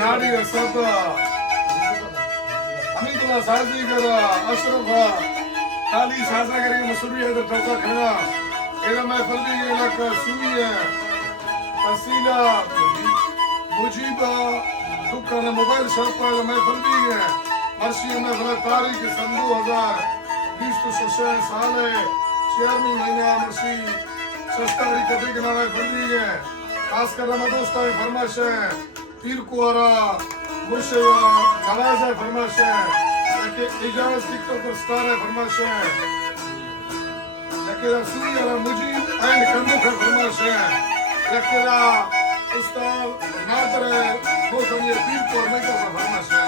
narhi, Asad, Hameedullah, Sazigar, Ashraf, Kali, Sazigar, Suri, Haider, Khana, Ela Faldi, Suri, Tasila, Mujiba, Dukana, Mobile Shop, Faldi, Marshi, Tariq, Sandu, Hazar, Beast to Sasha, Saleh, Chairman, Maina, Marshi, Shastari, Katikana, Faldi, Askar Ramadosta, Farmasha, Pirkuara, Mushaya, Navaza, Farmasha, Ijaz, TikTok, Star, Farmasha, Yakira Suri, Mujib, and Kanduka, Farmasha, Yakira, Ustav, Nadra, both on your Pirkuar, Meka, Farmasha.